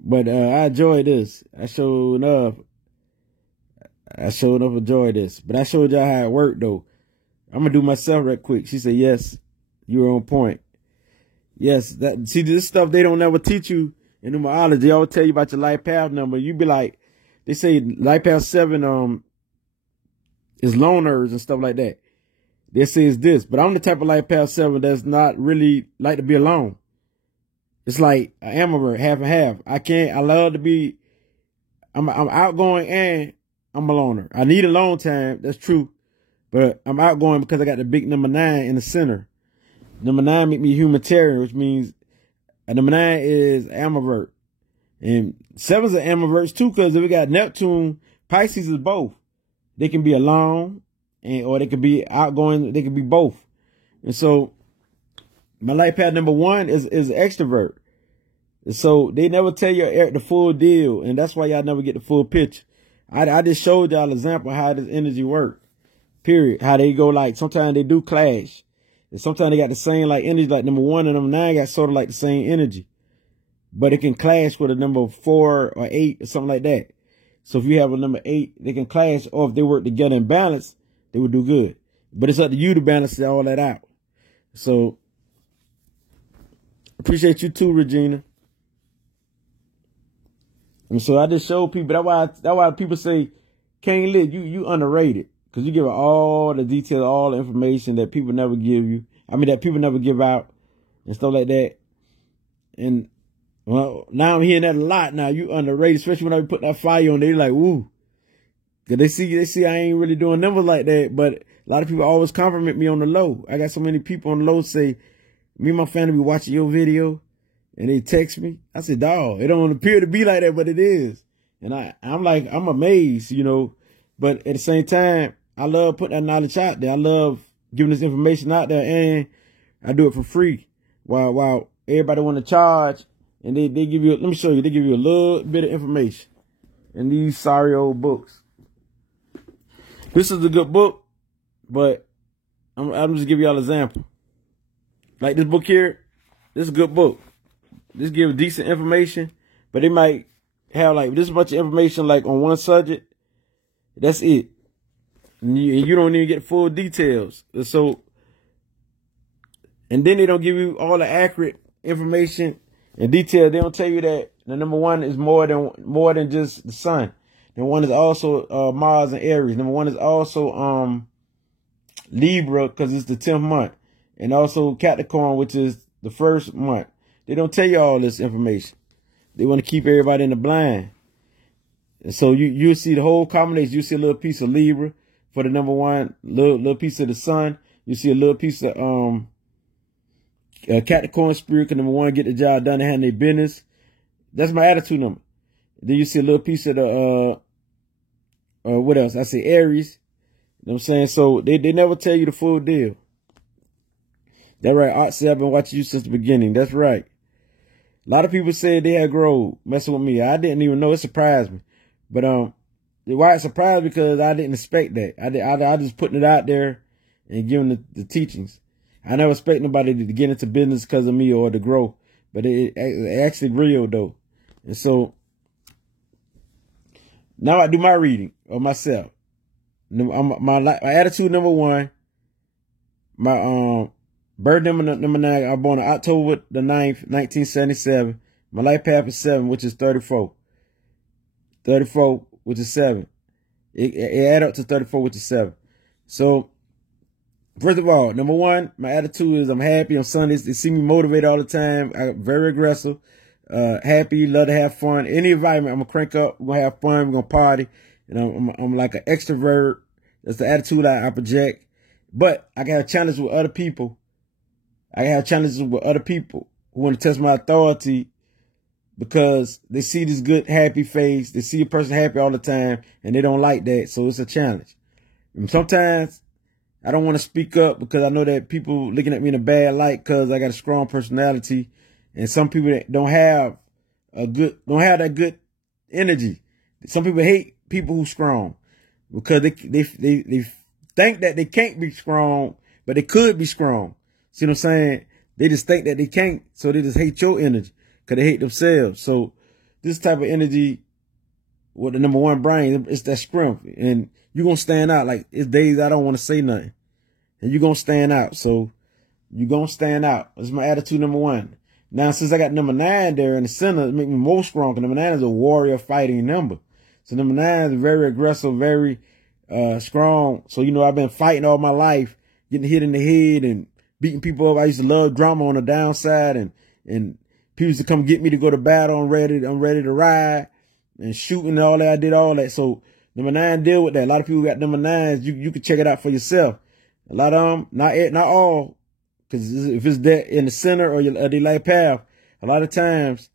But I enjoy this. I sure enough enjoy this. But I showed y'all how it worked though. I'm gonna do myself right quick. She said, yes, you're on point. Yes, see this stuff they don't never teach you in numerology. They always tell you about your life path number. You be like, they say life path 7 is loners and stuff like that. They say it's this, but I'm the type of life path 7 that's not really like to be alone. It's like an ambivert, half and half. I love to be, I'm outgoing and I'm a loner. I need alone time. That's true. But I'm outgoing because I got the big number 9 in the center. Number 9 make me humanitarian, which means number 9 is ambivert. And 7's an ambivert too, because if we got Neptune, Pisces is both. They can be alone, or they can be outgoing. They can be both. And so my life path number 1 is extrovert. And so they never tell you the full deal, and that's why y'all never get the full picture. I just showed y'all an example of how this energy works. Period. How they go, like, sometimes they do clash. And sometimes they got the same, like, energy, like number 1 and number 9 got sort of like the same energy. But it can clash with a number 4 or 8 or something like that. So if you have a number 8, they can clash, or if they work together in balance, they would do good. But it's up to you to balance all that out. So appreciate you too, Regina. And so I just show people, that's why people say, King Lit, you underrated. Because you give all the details, all the information that people never give you. I mean, that people never give out and stuff like that. And, well, now I'm hearing that a lot now. You underrated, especially when I put that fire on, they like, woo. Because they see I ain't really doing numbers like that. But a lot of people always compliment me on the low. I got so many people on the low say, me and my family be watching your video. And they text me. I said, dawg, it don't appear to be like that, but it is. And I'm like, I'm amazed, you know. But at the same time, I love putting that knowledge out there. I love giving this information out there, and I do it for free. While everybody want to charge, and they give you, let me show you, they give you a little bit of information in these sorry old books. This is a good book, but I'm just give y'all an example. Like this book here, this is a good book. This gives decent information, but they might have like this much information like on one subject. That's it. And you don't even get full details. So, and then they don't give you all the accurate information and detail. They don't tell you that the number 1 is more than just the sun. Number 1 is also Mars and Aries. Number 1 is also Libra, because it's the 10th month, and also Capricorn, which is the 1st month. They don't tell you all this information. They want to keep everybody in the blind. And so you'll see the whole combination. You see a little piece of Libra for the number 1, little piece of the sun. You see a little piece of Capricorn spirit, because number 1 get the job done and handle their business. That's my attitude number. Then you see a little piece of the what else? I say Aries. You know what I'm saying? So they never tell you the full deal. That's right. Oxy, I've been watching you since the beginning. That's right. A lot of people said they had growth messing with me. I didn't even know. It surprised me. But why it surprised me? Because I didn't expect that. I just putting it out there and giving the teachings. I never expect nobody to get into business because of me or to grow. But it actually real though. And so now I do my reading of myself. My attitude number 1. My birth number 9. I was born on October the 9th, 1977. My life path is 7, which is 34. 34, which is 7. It add up to 34, which is 7. So, first of all, number 1, my attitude is I'm happy on Sundays. They see me motivated all the time. I'm very aggressive, happy, love to have fun. Any environment, I'm going to crank up. We're going to have fun. We're going to party. And I'm like an extrovert. That's the attitude I project. But I can have challenges with other people. I have challenges with other people who want to test my authority because they see this good, happy face. They see a person happy all the time, and they don't like that. So it's a challenge. And sometimes I don't want to speak up because I know that people looking at me in a bad light because I got a strong personality, and some people that don't have that good energy. Some people hate people who strong because they think that they can't be strong, but they could be strong. See what I'm saying? They just think that they can't, so they just hate your energy because they hate themselves. So this type of energy with the number 1 brain, it's that strength. And you're going to stand out. Like, it's days I don't want to say nothing. And you're going to stand out. So you're going to stand out. That's my attitude number 1. Now, since I got number 9 there in the center, it makes me more strong. Number 9 is a warrior fighting number. So number 9 is very aggressive, very strong. So, you know, I've been fighting all my life, getting hit in the head and beating people up. I used to love drama on the downside, and people used to come get me to go to battle. I'm ready to ride and shooting and all that. I did all that. So Number 9 deal with that. A lot of people got number 9s. You can check it out for yourself. A lot of them, not all, because if it's that in the center or the light path, a lot of times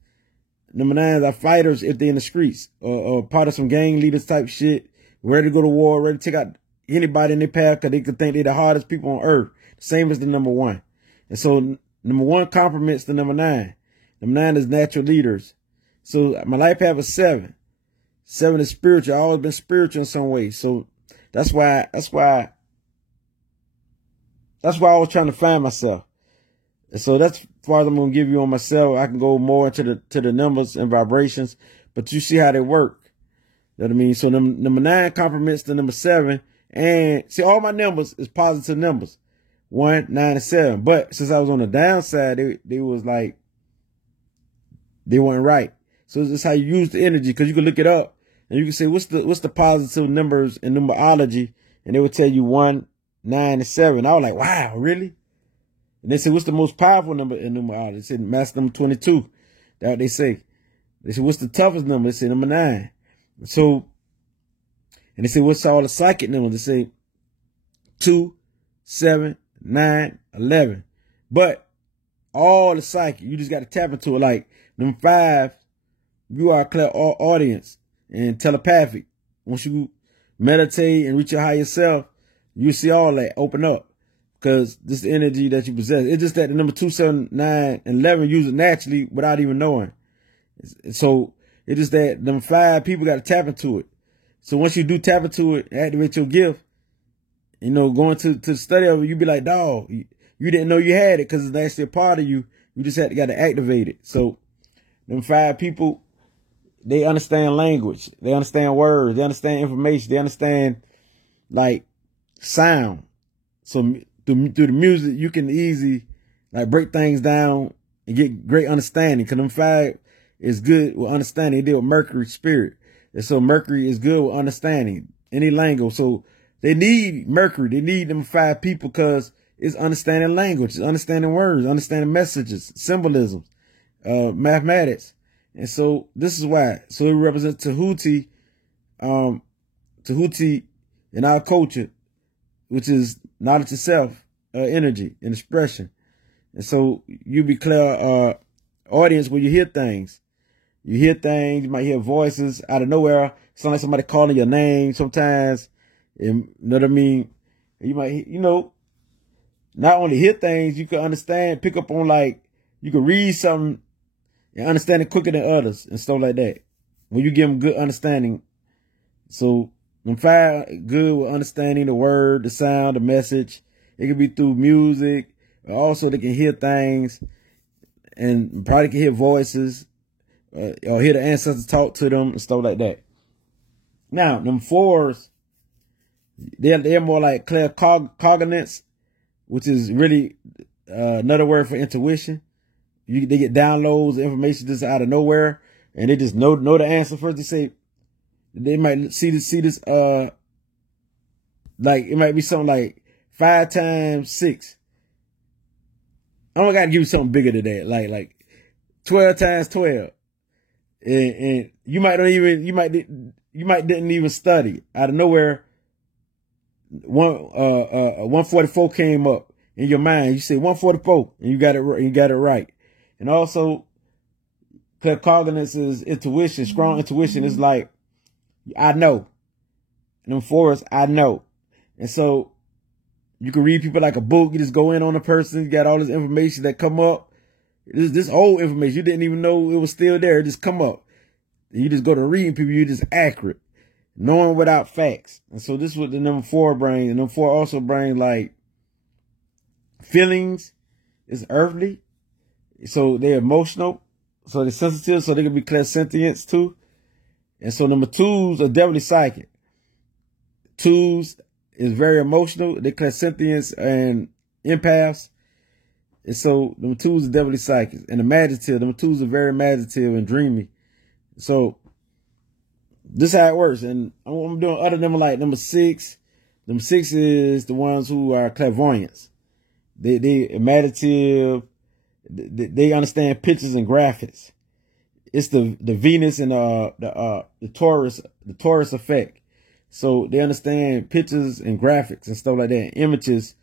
number 9s are fighters if they're in the streets or part of some gang leaders type shit, ready to go to war, ready to take out anybody in their path because they could think they're the hardest people on earth. Same as the number 1. And so number 1 complements the number 9. Number 9 is natural leaders. So my life path is 7. 7 is spiritual. I've always been spiritual in some way. So that's why I was trying to find myself. And so that's as far as I'm going to give you on myself. I can go more into the numbers and vibrations, but you see how they work. You know what I mean? So number 9 complements the number 7. And see, all my numbers is positive numbers. 1, 9, and 7. But since I was on the downside, they was like, they weren't right. So this is how you use the energy, because you can look it up and you can say, what's the positive numbers in numerology? And they would tell you 1, 9, and 7. I was like, wow, really? And they said, what's the most powerful number in numerology? They said, master number 22. That's what they say. They said, what's the toughest number? They said, number 9. So, and they said, what's all the psychic numbers? They say 2, 7, 9, 11. But all the psychic, you just got to tap into it. Like number 5, you are a clear audience and telepathic. Once you meditate and reach your higher self, you see all that open up, because this is the energy that you possess. It's just that the number 2, 7, 9, and 11 use it naturally without even knowing. So it's just that number 5, people got to tap into it. So once you do tap into it, activate your gift, you know, going to the study of it, you be like, dog, you didn't know you had it because it's actually a part of you. You just got to activate it. So them 5 people, they understand language. They understand words. They understand information. They understand like sound. So through the music, you can easily like break things down and get great understanding. Because them 5 is good with understanding. They deal with Mercury spirit. And so Mercury is good with understanding any language. So they need Mercury. They need them 5 people because it's understanding language, it's understanding words, understanding messages, symbolism, mathematics. And so this is why. So it represents Tahuti, Tahuti in our culture, which is knowledge itself, energy and expression. And so you be clear audience when you hear things. You hear things, you might hear voices out of nowhere. Sound like somebody calling your name sometimes. And, you know what I mean? You might, you know, not only hear things, you can understand, pick up on, like, you can read something and understand it quicker than others and stuff like that. When you give them good understanding. So them 5 good with understanding the word, the sound, the message. It could be through music. Also, they can hear things and probably can hear voices. Or hear the ancestors talk to them and stuff like that. Now, them 4s, they're more like claircognizance, which is really another word for intuition. They get downloads of information just out of nowhere, and they just know the answer first. They say they might see this like it might be something like 5 times 6. I don't gotta give you something bigger than that, like 12 times 12. And you might didn't even study. Out of nowhere, 144 came up in your mind. You say 144 and you got it right. And also, claircognizance is intuition, strong intuition. Is like, I know. And them 4s, I know. And so you can read people like a book. You just go in on a person. You got all this information that come up. This old information, you didn't even know it was still there. It just come up. You just go to reading people, you're just accurate. Knowing without facts. And so this is what the number 4 brings. And number 4 also brings like feelings. It's earthly. So they're emotional. So they're sensitive. So they can be clairsentients too. And so number 2s are definitely psychic. 2s is very emotional. They're clairsentients and empaths. And so number 2s are definitely psychic and imaginative. Number 2s are very imaginative and dreamy. So this is how it works. And I'm doing other number like number 6. Number 6 is the ones who are clairvoyants. They imaginative. They understand pictures and graphics. It's the Venus and the Taurus effect. So they understand pictures and graphics and stuff like that, images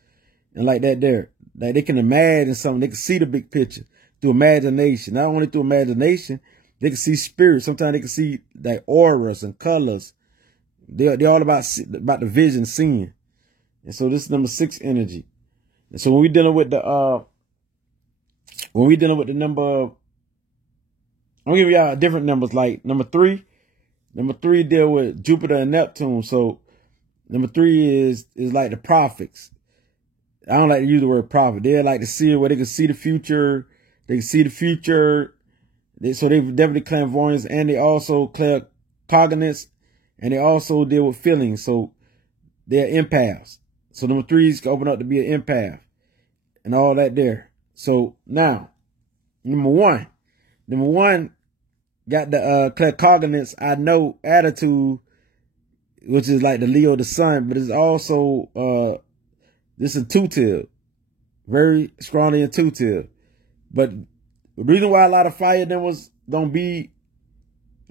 and like that there. Like they can imagine something. They can see the big picture through imagination. Not only through imagination, they can see spirit. Sometimes they can see like auras and colors. They're all about the vision, seeing. And so this is number 6 energy. And so when we dealing with the number, I'm gonna give y'all different numbers. Like number 3 deal with Jupiter and Neptune. So number 3 is like the prophets. I don't like to use the word prophet. They like to see it where they can see the future. They can see the future. So they definitely clairvoyance, and they also claircognizance, and they also deal with feelings. So they're empaths. So number 3s can open up to be an empath and all that there. So now, number one got the claircognizance, I know attitude, which is like the Leo, the sun, but it's also this is intuitive, very strongly intuitive. But the reason why a lot of fire members don't be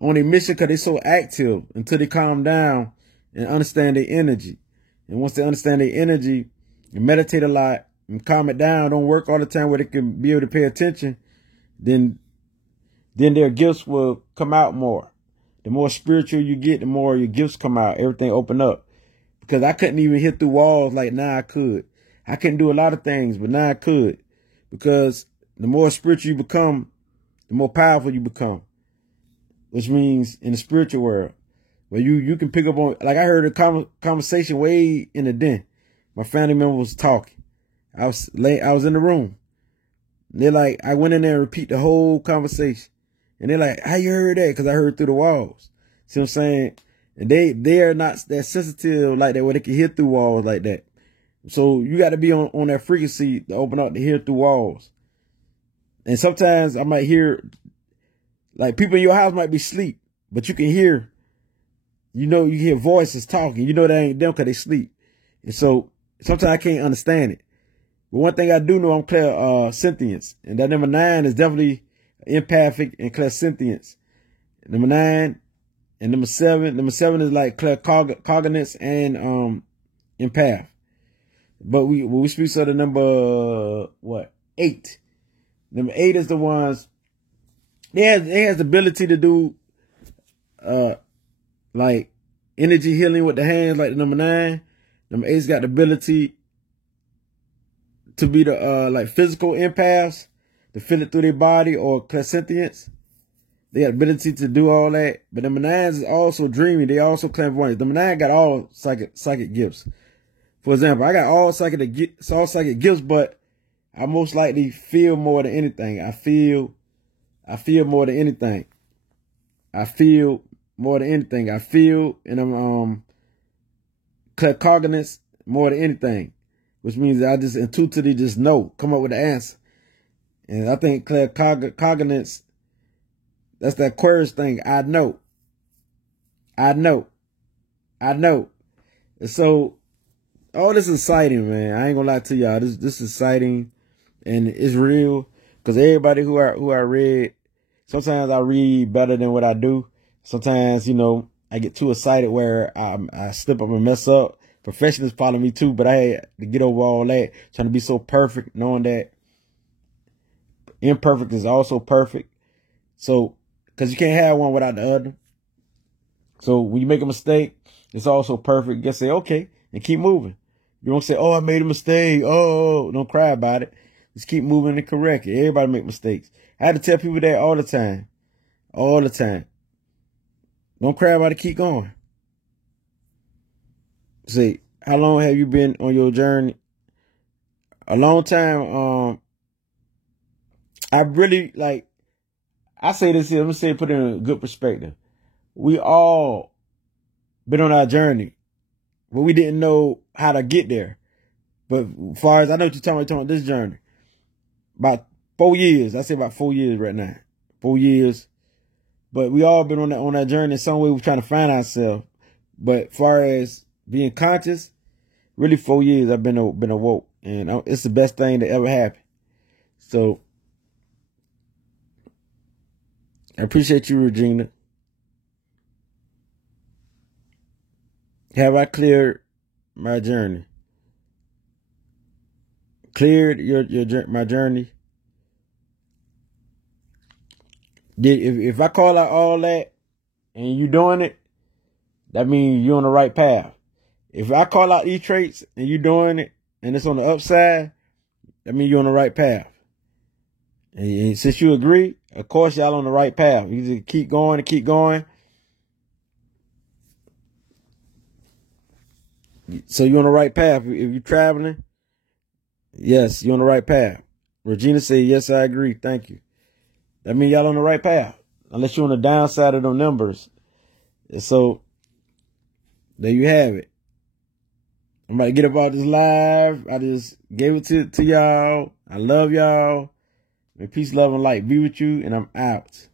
on a mission because they're so active until they calm down and understand their energy. And once they understand their energy and meditate a lot and calm it down, don't work all the time where they can be able to pay attention, then their gifts will come out more. The more spiritual you get, the more your gifts come out. Everything open up. Because I couldn't even hit through walls like now I could. I couldn't do a lot of things, but now I could. Because the more spiritual you become, the more powerful you become. Which means in the spiritual world, where you can pick up on, like I heard a conversation way in the den. My family member was talking. I was in the room. They're like, I went in there and repeat the whole conversation. And they're like, how you heard that? Because I heard through the walls. See what I'm saying? And they are not that sensitive like that where they can hear through walls like that. So you got to be on that frequency to open up to hear through walls. And sometimes I might hear, like people in your house might be asleep, but you can hear, you hear voices talking. You know they ain't them because they sleep. And so sometimes I can't understand it. But one thing I do know, I'm clairsentience. And that number 9 is definitely empathic and clairsentience. Number 9 and number 7. Number 7 is like claircognizance and empath. But when we speak to the number 8. Number 8 is the ones it has the ability to do like energy healing with the hands like the number 9. Number 8's got the ability to be the like physical empaths, to feel it through their body, or clairsentience. They got the ability to do all that. But number 9 is also dreaming. They also clairvoyant. Number 9 got all psychic gifts. For example, I got all psychic gifts, but I most likely feel more than anything. I feel more than anything. I feel more than anything. I feel, and I'm claircognizant more than anything, which means I just intuitively just know, come up with the answer. And I think claircognizance, that's that Aquarius thing. I know. And so all this is exciting, man. I ain't gonna lie to y'all. This is exciting, and it's real. Because everybody who I read, sometimes I read better than what I do. Sometimes, I get too excited where I slip up and mess up. Professionals follow me too, but I had to get over all that, trying to be so perfect, knowing that imperfect is also perfect. So, because you can't have one without the other. So when you make a mistake, it's also perfect. You can say, okay, and keep moving. You don't say, oh, I made a mistake. Oh, don't cry about it. Just keep moving and correct it. Everybody make mistakes. I had to tell people that all the time. All the time. Don't cry about it. Keep going. Say, how long have you been on your journey? A long time. I really I say this here. Let me say, put it in a good perspective. We all been on our journey, but we didn't know how to get there. But as far as I know what you're talking about this journey. About 4 years. I say about 4 years right now. 4 years. But we all been on that journey in some way. We're trying to find ourselves. But as far as being conscious, really 4 years I've been awoke. And it's the best thing that ever happened. So I appreciate you, Regina. Have I cleared my journey? Cleared my journey? If I call out all that and you doing it, that means you're on the right path. If I call out these traits and you doing it and it's on the upside, that means you're on the right path. And since you agree, of course y'all on the right path. You just keep going and keep going. So you're on the right path. If you're traveling, yes, you're on the right path. Regina said, yes, I agree. Thank you. That means y'all on the right path. Unless you're on the downside of them numbers. And so there you have it. I'm about to get up out this live. I just gave it to y'all. I love y'all. May peace, love, and light be with you. And I'm out.